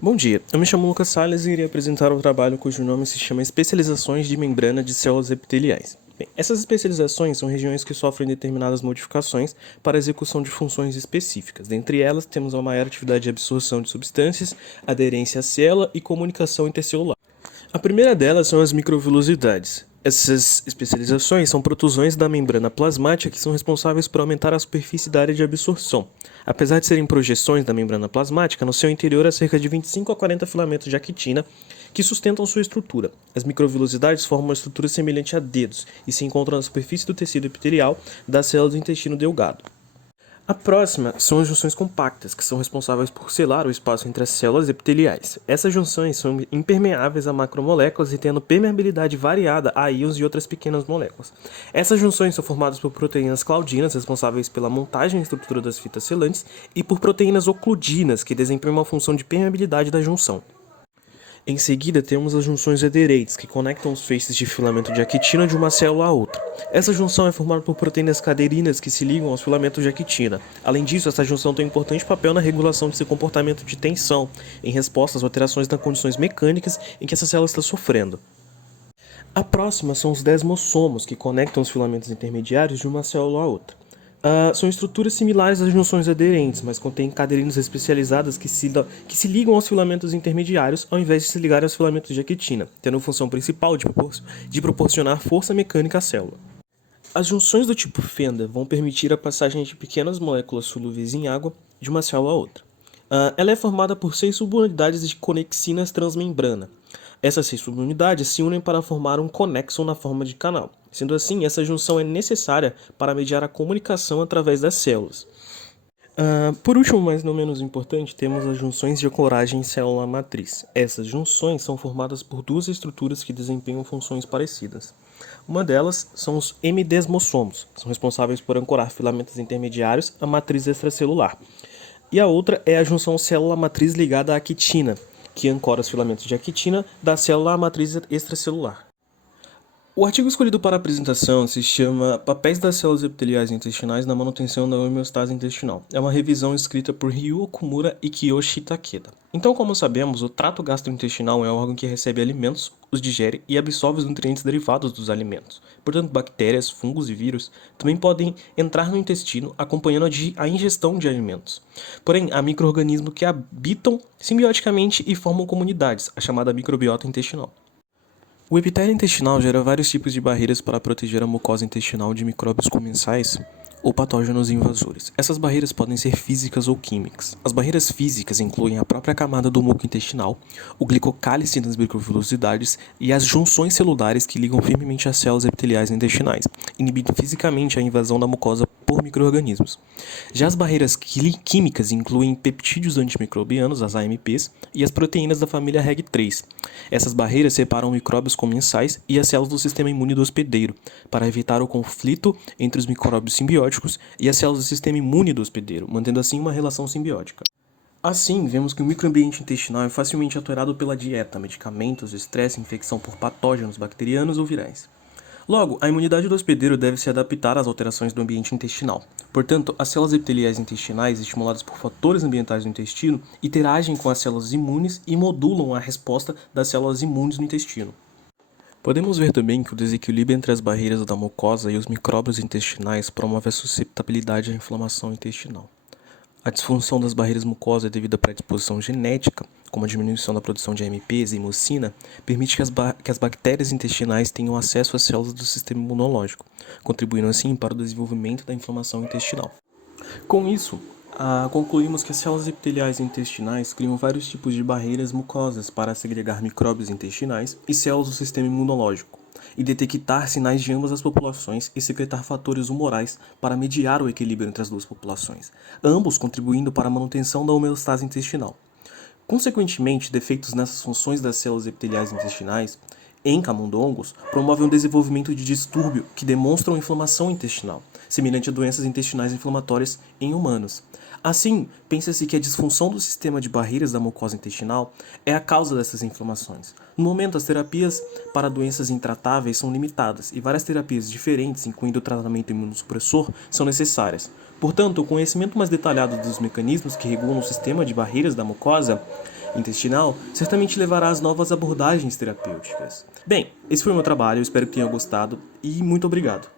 Bom dia, eu me chamo Lucas Salles e irei apresentar um trabalho cujo nome se chama Especializações de Membrana de Células Epiteliais. Bem, essas especializações são regiões que sofrem determinadas modificações para a execução de funções específicas. Dentre elas, temos a maior atividade de absorção de substâncias, aderência à célula e comunicação intercelular. A primeira delas são as microvilosidades. Essas especializações são protusões da membrana plasmática que são responsáveis por aumentar a superfície da área de absorção. Apesar de serem projeções da membrana plasmática, no seu interior há cerca de 25 a 40 filamentos de actina que sustentam sua estrutura. As microvilosidades formam uma estrutura semelhante a dedos e se encontram na superfície do tecido epitelial das células do intestino delgado. A próxima são as junções compactas, que são responsáveis por selar o espaço entre as células epiteliais. Essas junções são impermeáveis a macromoléculas e tendo permeabilidade variada a íons e outras pequenas moléculas. Essas junções são formadas por proteínas claudinas, responsáveis pela montagem e estrutura das fitas selantes, e por proteínas ocludinas, que desempenham uma função de permeabilidade da junção. Em seguida, temos as junções aderentes, que conectam os feixes de filamento de actina de uma célula a outra. Essa junção é formada por proteínas caderinas que se ligam aos filamentos de actina. Além disso, essa junção tem um importante papel na regulação de seu comportamento de tensão, em resposta às alterações nas condições mecânicas em que essa célula está sofrendo. A próxima são os desmossomos, que conectam os filamentos intermediários de uma célula a outra. São estruturas similares às junções aderentes, mas contêm caderinas especializadas que se ligam aos filamentos intermediários ao invés de se ligarem aos filamentos de actina, tendo a função principal de proporcionar força mecânica à célula. As junções do tipo fenda vão permitir a passagem de pequenas moléculas solúveis em água de uma célula a outra. Ela é formada por 6 subunidades de conexinas transmembrana. Essas 6 subunidades se unem para formar um conexon na forma de canal. Sendo assim, essa junção é necessária para mediar a comunicação através das células. Por último, mas não menos importante, temos as junções de ancoragem célula-matriz. Essas junções são formadas por duas estruturas que desempenham funções parecidas. Uma delas são os hemidesmossomos, que são responsáveis por ancorar filamentos intermediários à matriz extracelular. E a outra é a junção célula-matriz ligada à actina, que ancora os filamentos de actina da célula à matriz extracelular. O artigo escolhido para a apresentação se chama Papéis das células epiteliais intestinais na manutenção da homeostase intestinal. É uma revisão escrita por Ryu Okumura e Kiyoshi Takeda. Então, como sabemos, o trato gastrointestinal é um órgão que recebe alimentos, os digere e absorve os nutrientes derivados dos alimentos. Portanto, bactérias, fungos e vírus também podem entrar no intestino acompanhando a ingestão de alimentos. Porém, há micro-organismos que habitam simbioticamente e formam comunidades, a chamada microbiota intestinal. O epitélio intestinal gera vários tipos de barreiras para proteger a mucosa intestinal de micróbios comensais ou patógenos invasores. Essas barreiras podem ser físicas ou químicas. As barreiras físicas incluem a própria camada do muco intestinal, o glicocálice nas microvilosidades e as junções celulares que ligam firmemente as células epiteliais intestinais, inibindo fisicamente a invasão da mucosa por micro-organismos. Já as barreiras químicas incluem peptídeos antimicrobianos, as AMPs, e as proteínas da família REG3. Essas barreiras separam micróbios comensais e as células do sistema imune do hospedeiro, para evitar o conflito entre os micróbios simbióticos e as células do sistema imune do hospedeiro, mantendo assim uma relação simbiótica. Assim, vemos que o microambiente intestinal é facilmente alterado pela dieta, medicamentos, estresse, infecção por patógenos bacterianos ou virais. Logo, a imunidade do hospedeiro deve se adaptar às alterações do ambiente intestinal. Portanto, as células epiteliais intestinais, estimuladas por fatores ambientais do intestino, interagem com as células imunes e modulam a resposta das células imunes no intestino. Podemos ver também que o desequilíbrio entre as barreiras da mucosa e os micróbios intestinais promove a susceptibilidade à inflamação intestinal. A disfunção das barreiras mucosas é devido à predisposição genética, como a diminuição da produção de AMPs e mucina, permite que as bactérias intestinais tenham acesso às células do sistema imunológico, contribuindo assim para o desenvolvimento da inflamação intestinal. Com isso, concluímos que as células epiteliais intestinais criam vários tipos de barreiras mucosas para segregar micróbios intestinais e células do sistema imunológico, e detectar sinais de ambas as populações e secretar fatores humorais para mediar o equilíbrio entre as duas populações, ambos contribuindo para a manutenção da homeostase intestinal. Consequentemente, defeitos nessas funções das células epiteliais intestinais, em camundongos, promovem o desenvolvimento de distúrbio que demonstram inflamação intestinal, semelhante a doenças intestinais inflamatórias em humanos. Assim, pensa-se que a disfunção do sistema de barreiras da mucosa intestinal é a causa dessas inflamações. No momento, as terapias para doenças intratáveis são limitadas e várias terapias diferentes, incluindo o tratamento imunossupressor, são necessárias. Portanto, o conhecimento mais detalhado dos mecanismos que regulam o sistema de barreiras da mucosa intestinal certamente levará às novas abordagens terapêuticas. Bem, esse foi o meu trabalho, eu espero que tenha gostado e muito obrigado.